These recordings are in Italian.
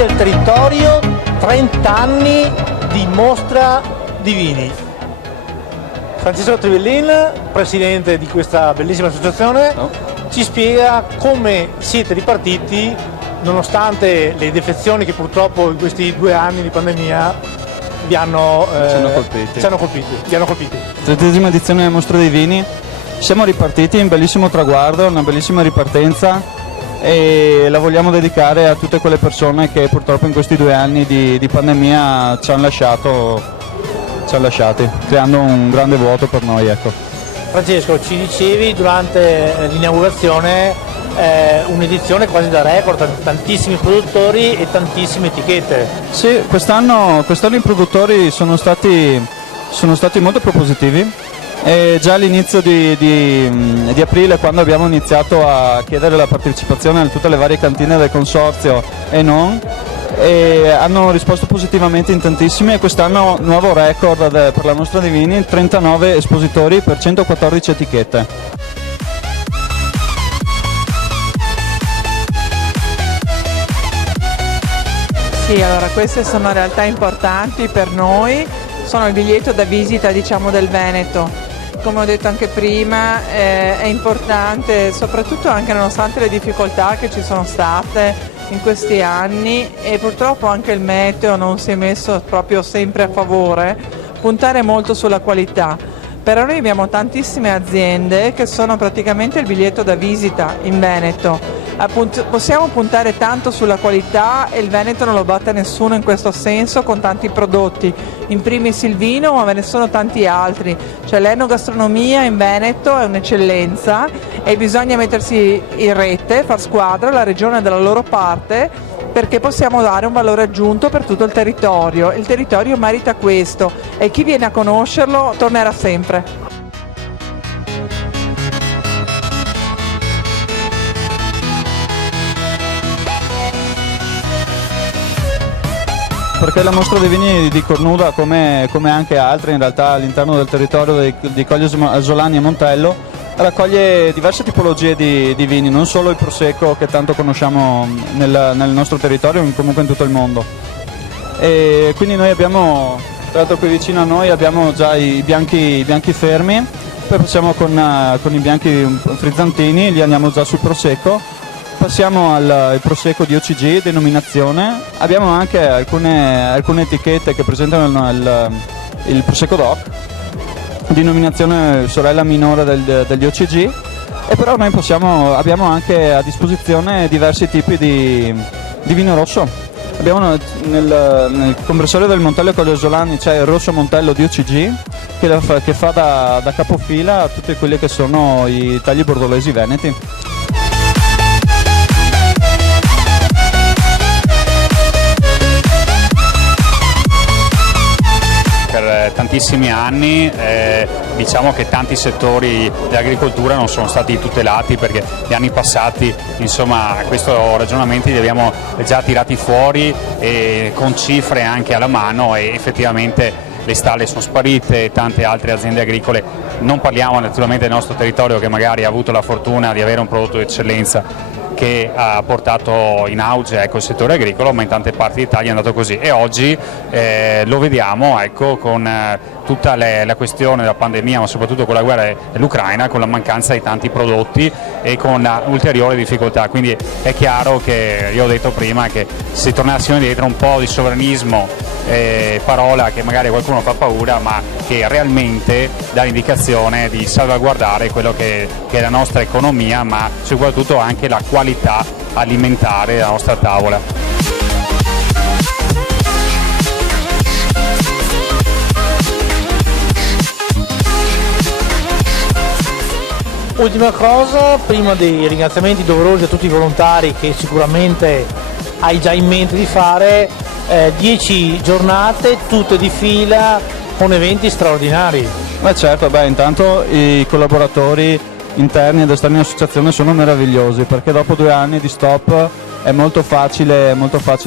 benvenuti al territorio 30 anni di mostra di vini. Francesco Trivellin, presidente di questa bellissima associazione, ci spiega come siete ripartiti nonostante le defezioni che purtroppo in questi 2 anni di pandemia vi hanno colpiti. 30ª edizione della Mostra dei Vini. Siamo ripartiti, un bellissimo traguardo, una bellissima ripartenza, e la vogliamo dedicare a tutte quelle persone che purtroppo in questi 2 anni di pandemia ci hanno lasciati, creando un grande vuoto per noi, ecco. Francesco, ci dicevi durante l'inaugurazione un'edizione quasi da record, tantissimi produttori e tantissime etichette. Sì, quest'anno i produttori sono stati molto propositivi, e già all'inizio di aprile, quando abbiamo iniziato a chiedere la partecipazione a tutte le varie cantine del consorzio e non, hanno risposto positivamente in tantissimi, e quest'anno nuovo record per la Mostra dei Vini, 39 espositori per 114 etichette. Sì, allora queste sono realtà importanti per noi, sono il biglietto da visita, diciamo, del Veneto. Come ho detto anche prima, è importante, soprattutto anche nonostante le difficoltà che ci sono state in questi anni, e purtroppo anche il meteo non si è messo proprio sempre a favore, puntare molto sulla qualità. Però noi abbiamo tantissime aziende che sono praticamente il biglietto da visita in Veneto. Possiamo puntare tanto sulla qualità, e il Veneto non lo batte nessuno in questo senso, con tanti prodotti, in primis il vino, ma ve ne sono tanti altri. Cioè l'enogastronomia in Veneto è un'eccellenza, e bisogna mettersi in rete, far squadra, la regione dalla loro parte, perché possiamo dare un valore aggiunto per tutto il territorio. Il territorio merita questo, e chi viene a conoscerlo tornerà sempre. Perché la Mostra dei Vini di Cornuda, come anche altre in realtà all'interno del territorio di Colle Asolani e Montello, raccoglie diverse tipologie di vini, non solo il Prosecco che tanto conosciamo nel nostro territorio, comunque in tutto il mondo. E quindi noi abbiamo, tra l'altro qui vicino a noi abbiamo già i bianchi fermi, poi passiamo con i bianchi frizzantini, li andiamo già sul Prosecco. Passiamo al Prosecco di OCG, denominazione. Abbiamo anche alcune etichette che presentano il Prosecco DOC, denominazione sorella minore degli OCG, e però noi abbiamo anche a disposizione diversi tipi di vino rosso. Abbiamo nel comprensorio del Montello Colle Asolani c'è il rosso Montello di OCG che fa da capofila a tutti quelli che sono i tagli bordolesi veneti. Per tantissimi anni diciamo che tanti settori dell'agricoltura non sono stati tutelati, perché gli anni passati, insomma, questo ragionamenti li abbiamo già tirati fuori, con cifre anche alla mano, e effettivamente le stalle sono sparite, tante altre aziende agricole, non parliamo naturalmente del nostro territorio che magari ha avuto la fortuna di avere un prodotto di eccellenza che ha portato in auge, ecco, il settore agricolo, ma in tante parti d'Italia è andato così, e oggi lo vediamo, ecco, con tutta la questione della pandemia, ma soprattutto con la guerra dell'Ucraina, con la mancanza di tanti prodotti e con ulteriori difficoltà. Quindi è chiaro che, io ho detto prima, che se tornassimo indietro un po' di sovranismo, parola che magari a qualcuno fa paura, ma che realmente dà l'indicazione di salvaguardare quello che è la nostra economia, ma soprattutto anche la qualità alimentare della nostra tavola. Ultima cosa, prima dei ringraziamenti doverosi a tutti i volontari che sicuramente hai già in mente di fare, 10 giornate tutte di fila con eventi straordinari. Ma certo, intanto i collaboratori interni ed esterni dell'associazione sono meravigliosi, perché dopo 2 anni di stop è molto facile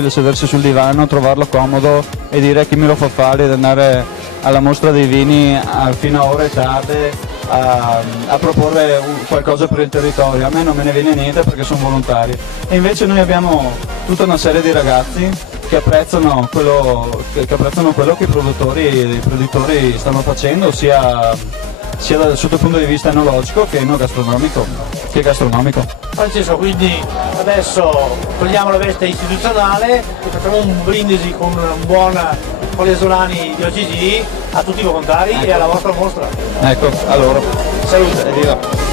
sedersi sul divano, trovarlo comodo e dire chi me lo fa fare, ed andare alla Mostra dei Vini fino a ore tarde a proporre qualcosa per il territorio. A me non me ne viene niente perché sono volontari. E invece noi abbiamo tutta una serie di ragazzi che apprezzano quello che i produttori stanno facendo, sia sotto il punto di vista enologico che gastronomico. Francesco, quindi adesso togliamo la veste istituzionale e facciamo un brindisi con un buon Colli Asolani di OGG a tutti i volontari e alla vostra mostra. Ecco, allora, Salute. evviva!